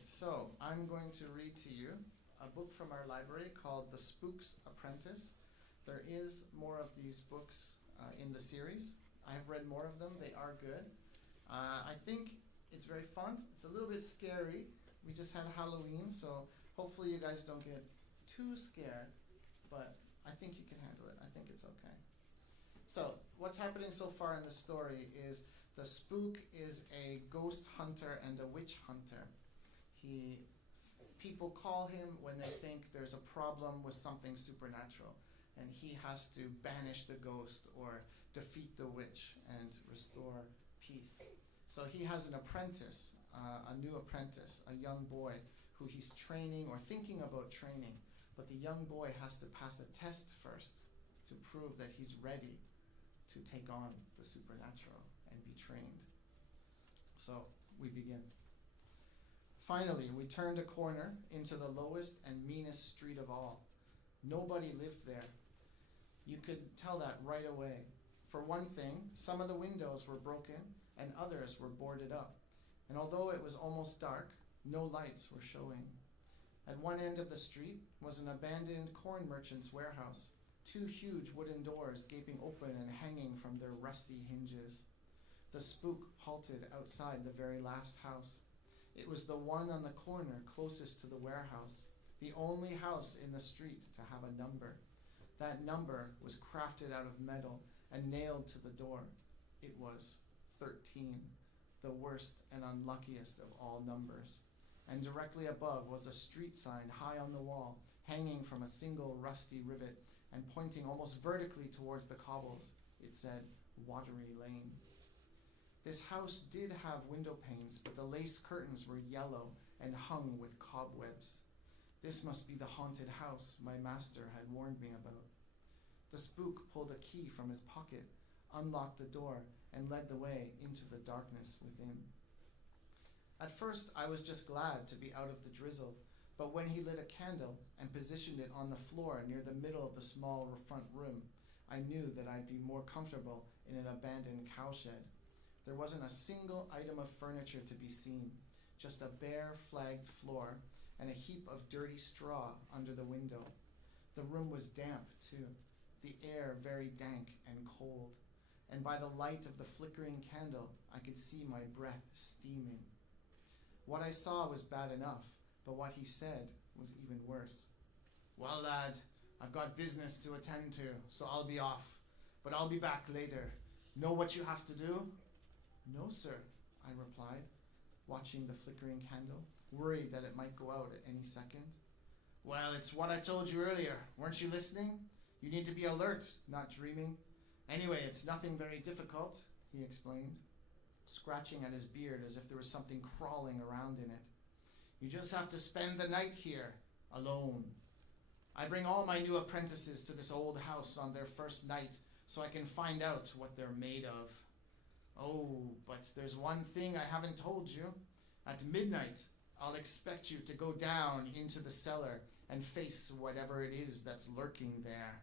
right, so I'm going to read to you a book from our library called The Spook's Apprentice. There is more of these books in the series. I have read more of them. They are good. I think it's very fun. It's a little bit scary. We just had Halloween, so hopefully you guys don't get too scared, but I think you can handle it. I think it's okay. So what's happening so far in the story is the spook is a ghost hunter and a witch hunter. People call him when they think there's a problem with something supernatural, and he has to banish the ghost or defeat the witch and restore peace. So he has an apprentice, a new apprentice, a young boy who he's training or thinking about training, but the young boy has to pass a test first to prove that he's ready to take on the supernatural and be trained. So we begin. Finally, we turned a corner into the lowest and meanest street of all. Nobody lived there. You could tell that right away. For one thing, some of the windows were broken and others were boarded up. And although it was almost dark, no lights were showing. At one end of the street was an abandoned corn merchant's warehouse, two huge wooden doors gaping open and hanging from their rusty hinges. The spook halted outside the very last house. It was the one on the corner closest to the warehouse, the only house in the street to have a number. That number was crafted out of metal and nailed to the door. It was 13, the worst and unluckiest of all numbers. And directly above was a street sign high on the wall, hanging from a single rusty rivet and pointing almost vertically towards the cobbles. It said, Watery Lane. This house did have window panes, but the lace curtains were yellow and hung with cobwebs. This must be the haunted house my master had warned me about. The spook pulled a key from his pocket, unlocked the door, and led the way into the darkness within. At first, I was just glad to be out of the drizzle, but when he lit a candle and positioned it on the floor near the middle of the small front room, I knew that I'd be more comfortable in an abandoned cowshed. There wasn't a single item of furniture to be seen, just a bare flagged floor and a heap of dirty straw under the window. The room was damp, too, the air very dank and cold, and by the light of the flickering candle, I could see my breath steaming. What I saw was bad enough, but what he said was even worse. Well, lad, I've got business to attend to, so I'll be off, but I'll be back later. Know what you have to do? No, sir, I replied, watching the flickering candle, worried that it might go out at any second. Well, it's what I told you earlier. Weren't you listening? You need to be alert, not dreaming. Anyway, it's nothing very difficult, he explained, scratching at his beard as if there was something crawling around in it. You just have to spend the night here, alone. I bring all my new apprentices to this old house on their first night so I can find out what they're made of. Oh, but there's one thing I haven't told you. At midnight, I'll expect you to go down into the cellar and face whatever it is that's lurking there.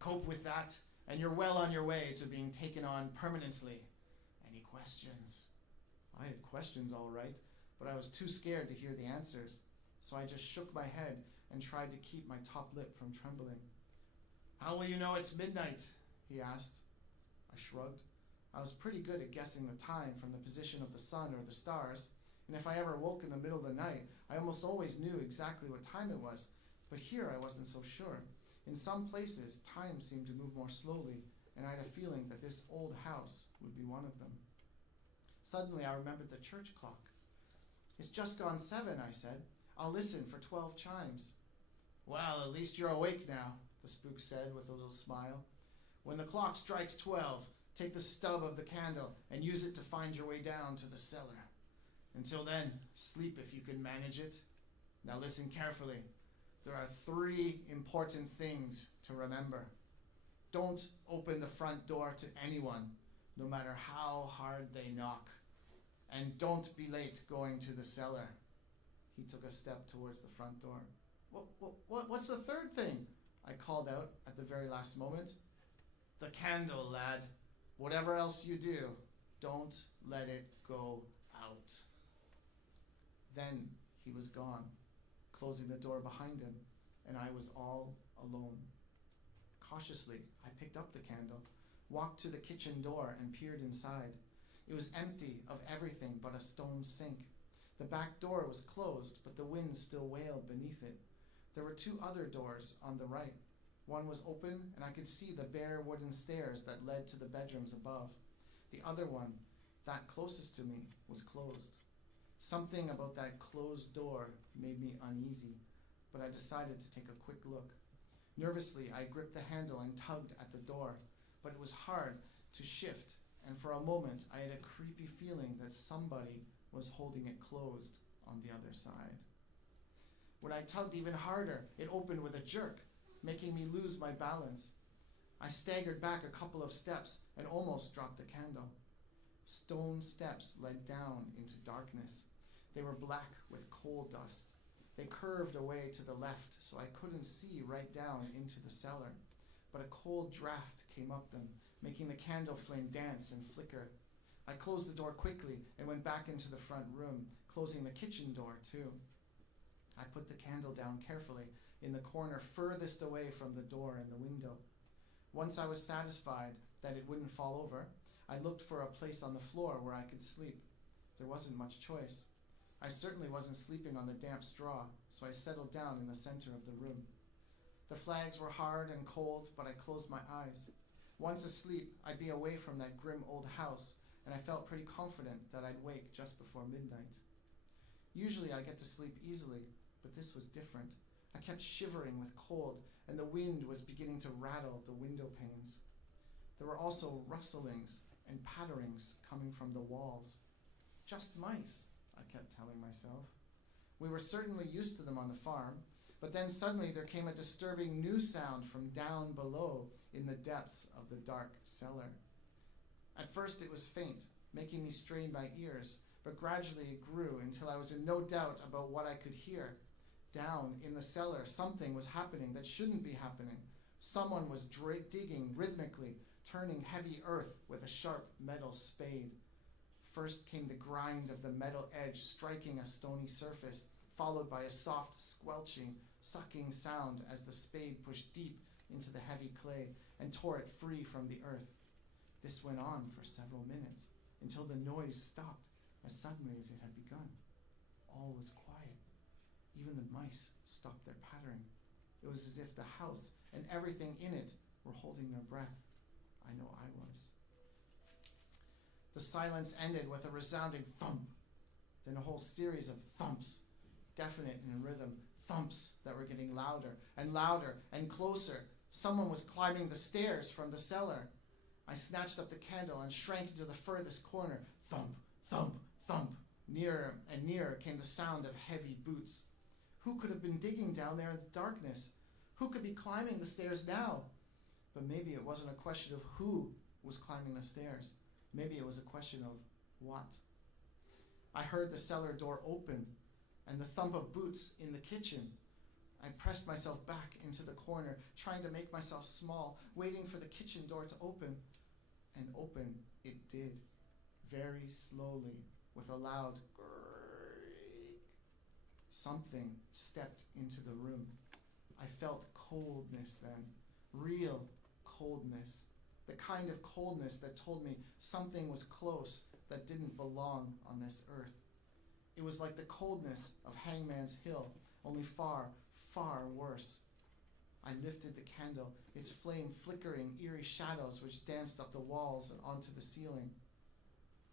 Cope with that, and you're well on your way to being taken on permanently. Any questions? I had questions, all right, but I was too scared to hear the answers, so I just shook my head and tried to keep my top lip from trembling. How will you know it's midnight? He asked. I shrugged. I was pretty good at guessing the time from the position of the sun or the stars, and if I ever woke in the middle of the night, I almost always knew exactly what time it was, but here I wasn't so sure. In some places, time seemed to move more slowly, and I had a feeling that this old house would be one of them. Suddenly, I remembered the church clock. It's just gone 7, I said. I'll listen for 12 chimes. Well, at least you're awake now, the spook said with a little smile. When the clock strikes 12, take the stub of the candle and use it to find your way down to the cellar. Until then, sleep if you can manage it. Now listen carefully. There are 3 important things to remember. Don't open the front door to anyone, no matter how hard they knock. And don't be late going to the cellar. He took a step towards the front door. What's the third thing? I called out at the very last moment. The candle, lad. Whatever else you do, don't let it go out. Then he was gone, closing the door behind him, and I was all alone. Cautiously, I picked up the candle, walked to the kitchen door, and peered inside. It was empty of everything but a stone sink. The back door was closed, but the wind still wailed beneath it. There were 2 other doors on the right. One was open, and I could see the bare wooden stairs that led to the bedrooms above. The other one, that closest to me, was closed. Something about that closed door made me uneasy, but I decided to take a quick look. Nervously, I gripped the handle and tugged at the door, but it was hard to shift, and for a moment I had a creepy feeling that somebody was holding it closed on the other side. When I tugged even harder, it opened with a jerk, making me lose my balance. I staggered back a couple of steps and almost dropped the candle. Stone steps led down into darkness. They were black with coal dust. They curved away to the left, so I couldn't see right down into the cellar, but a cold draft came up them, making the candle flame dance and flicker. I closed the door quickly and went back into the front room, closing the kitchen door too. I put the candle down carefully in the corner furthest away from the door and the window. Once I was satisfied that it wouldn't fall over, I looked for a place on the floor where I could sleep. There wasn't much choice. I certainly wasn't sleeping on the damp straw, so I settled down in the center of the room. The flags were hard and cold, but I closed my eyes. Once asleep, I'd be away from that grim old house, and I felt pretty confident that I'd wake just before midnight. Usually I get to sleep easily, but this was different. I kept shivering with cold, and the wind was beginning to rattle the window panes. There were also rustlings and patterings coming from the walls. Just mice, I kept telling myself. We were certainly used to them on the farm, but then suddenly there came a disturbing new sound from down below in the depths of the dark cellar. At first it was faint, making me strain my ears, but gradually it grew until I was in no doubt about what I could hear. Down in the cellar, something was happening that shouldn't be happening. Someone was digging rhythmically, turning heavy earth with a sharp metal spade. First came the grind of the metal edge striking a stony surface, followed by a soft squelching, sucking sound as the spade pushed deep into the heavy clay and tore it free from the earth. This went on for several minutes, until the noise stopped as suddenly as it had begun. All was quiet. Even the mice stopped their pattering. It was as if the house and everything in it were holding their breath. I know I was. The silence ended with a resounding thump, then a whole series of thumps, definite in rhythm, thumps that were getting louder and louder and closer. Someone was climbing the stairs from the cellar. I snatched up the candle and shrank into the furthest corner. Thump, thump, thump. Nearer and nearer came the sound of heavy boots. Who could have been digging down there in the darkness? Who could be climbing the stairs now? But maybe it wasn't a question of who was climbing the stairs. Maybe it was a question of what. I heard the cellar door open and the thump of boots in the kitchen. I pressed myself back into the corner, trying to make myself small, waiting for the kitchen door to open. And open it did, very slowly, with a loud creak. Something stepped into the room. I felt coldness then, real coldness, the kind of coldness that told me something was close that didn't belong on this earth. It was like the coldness of Hangman's Hill, only far, far worse. I lifted the candle, its flame flickering eerie shadows which danced up the walls and onto the ceiling.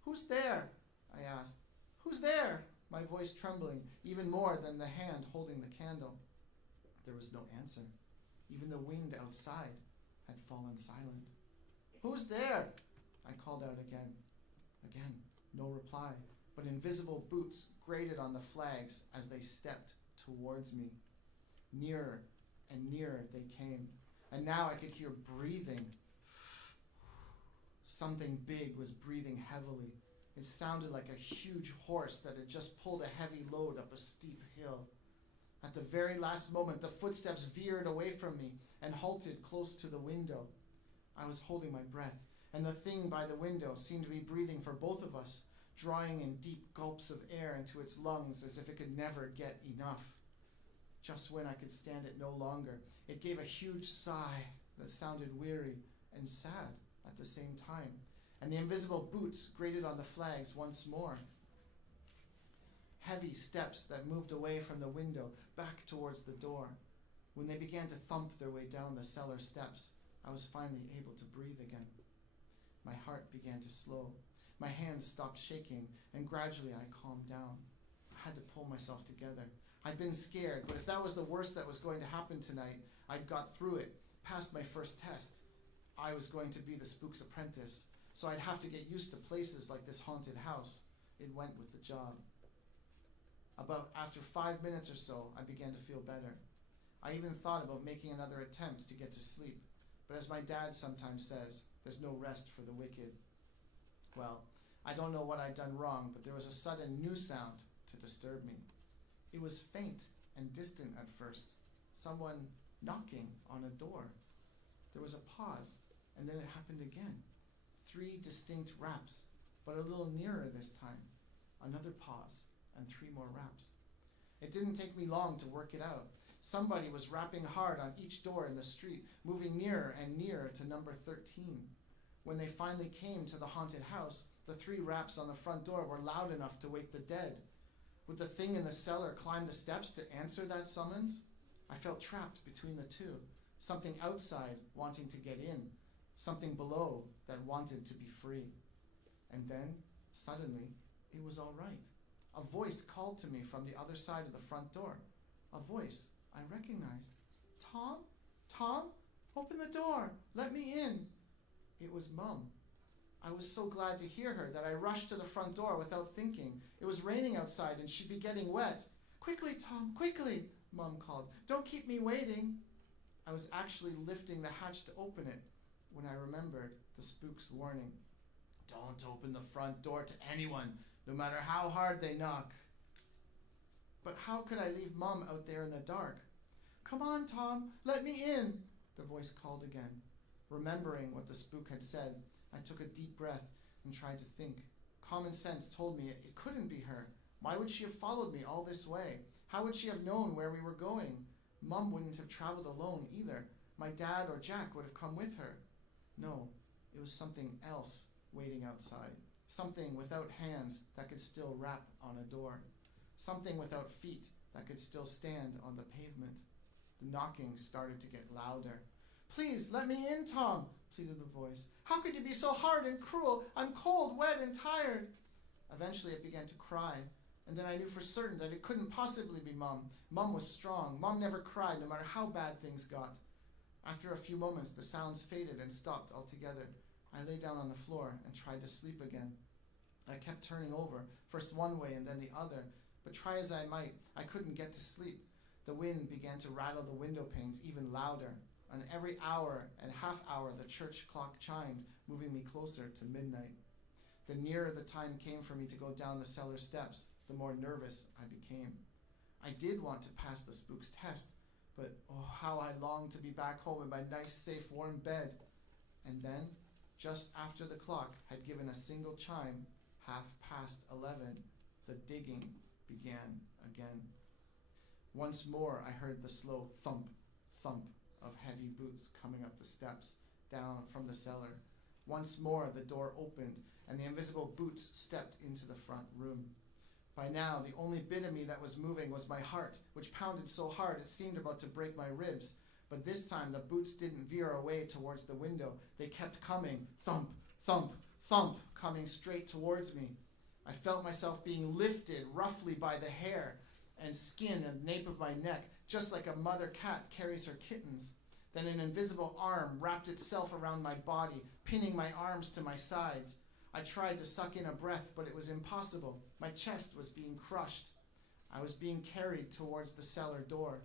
"Who's there?" I asked. "Who's there?" My voice trembling even more than the hand holding the candle. There was no answer. Even the wind outside had fallen silent. "Who's there?" I called out again. Again, no reply, but invisible boots grated on the flags as they stepped towards me. Nearer and nearer they came, and now I could hear breathing. Something big was breathing heavily. It sounded like a huge horse that had just pulled a heavy load up a steep hill. At the very last moment, the footsteps veered away from me and halted close to the window. I was holding my breath, and the thing by the window seemed to be breathing for both of us, drawing in deep gulps of air into its lungs as if it could never get enough. Just when I could stand it no longer, it gave a huge sigh that sounded weary and sad at the same time, and the invisible boots grated on the flags once more. Heavy steps that moved away from the window back towards the door. When they began to thump their way down the cellar steps, I was finally able to breathe again. My heart began to slow. My hands stopped shaking, and gradually I calmed down. I had to pull myself together. I'd been scared, but if that was the worst that was going to happen tonight, I'd got through it, passed my first test. I was going to be the spook's apprentice, so I'd have to get used to places like this haunted house. It went with the job. About after 5 minutes or so, I began to feel better. I even thought about making another attempt to get to sleep, but as my dad sometimes says, there's no rest for the wicked. Well, I don't know what I'd done wrong, but there was a sudden new sound to disturb me. It was faint and distant at first, someone knocking on a door. There was a pause, and then it happened again. 3 distinct raps, but a little nearer this time. Another pause, and 3 more raps. It didn't take me long to work it out. Somebody was rapping hard on each door in the street, moving nearer and nearer to number 13. When they finally came to the haunted house, the 3 raps on the front door were loud enough to wake the dead. Would the thing in the cellar climb the steps to answer that summons? I felt trapped between the two, something outside wanting to get in, something below that wanted to be free. And then, suddenly, it was all right. A voice called to me from the other side of the front door. A voice I recognized. Tom? Tom? Open the door. Let me in. It was Mum. I was so glad to hear her that I rushed to the front door without thinking. It was raining outside and she'd be getting wet. Quickly, Tom, quickly, Mum called. Don't keep me waiting. I was actually lifting the hatch to open it when I remembered the spook's warning. Don't open the front door to anyone, no matter how hard they knock. But how could I leave Mum out there in the dark? Come on, Tom, let me in, the voice called again. Remembering what the spook had said, I took a deep breath and tried to think. Common sense told me it couldn't be her. Why would she have followed me all this way? How would she have known where we were going? Mum wouldn't have traveled alone either. My dad or Jack would have come with her. No, it was something else waiting outside. Something without hands that could still rap on a door. Something without feet that could still stand on the pavement. The knocking started to get louder. Please, let me in, Tom, pleaded the voice. How could you be so hard and cruel? I'm cold, wet, and tired. Eventually it began to cry, and then I knew for certain that it couldn't possibly be Mum. Mum was strong. Mum never cried, no matter how bad things got. After a few moments, the sounds faded and stopped altogether. I lay down on the floor and tried to sleep again. I kept turning over, first one way and then the other, but try as I might, I couldn't get to sleep. The wind began to rattle the window panes even louder, and every hour and half hour the church clock chimed, moving me closer to midnight. The nearer the time came for me to go down the cellar steps, the more nervous I became. I did want to pass the spook's test, but oh, how I longed to be back home in my nice, safe, warm bed. And then, just after the clock had given a single chime, 11:30, the digging began again. Once more I heard the slow thump, thump of heavy boots coming up the steps, down from the cellar. Once more the door opened, and the invisible boots stepped into the front room. By now, the only bit of me that was moving was my heart, which pounded so hard it seemed about to break my ribs. But this time the boots didn't veer away towards the window. They kept coming, thump, thump, thump, coming straight towards me. I felt myself being lifted roughly by the hair and skin and nape of my neck, just like a mother cat carries her kittens. Then an invisible arm wrapped itself around my body, pinning my arms to my sides. I tried to suck in a breath, but it was impossible. My chest was being crushed. I was being carried towards the cellar door.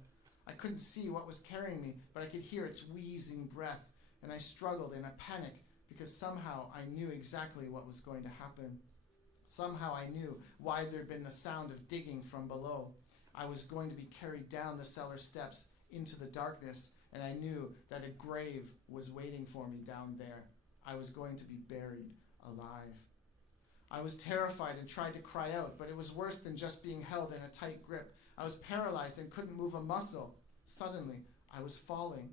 I couldn't see what was carrying me, but I could hear its wheezing breath, and I struggled in a panic because somehow I knew exactly what was going to happen. Somehow I knew why there'd been the sound of digging from below. I was going to be carried down the cellar steps into the darkness, and I knew that a grave was waiting for me down there. I was going to be buried alive. I was terrified and tried to cry out, but it was worse than just being held in a tight grip. I was paralyzed and couldn't move a muscle. Suddenly, I was falling.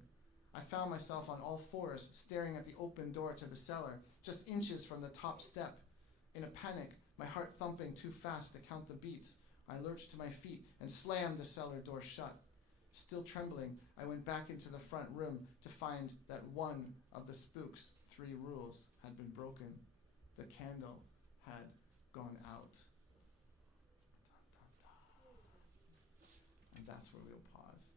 I found myself on all fours, staring at the open door to the cellar, just inches from the top step. In a panic, my heart thumping too fast to count the beats, I lurched to my feet and slammed the cellar door shut. Still trembling, I went back into the front room to find that one of the spook's 3 rules had been broken. The candle had gone out. Dun, dun, dun. And that's where we'll pause.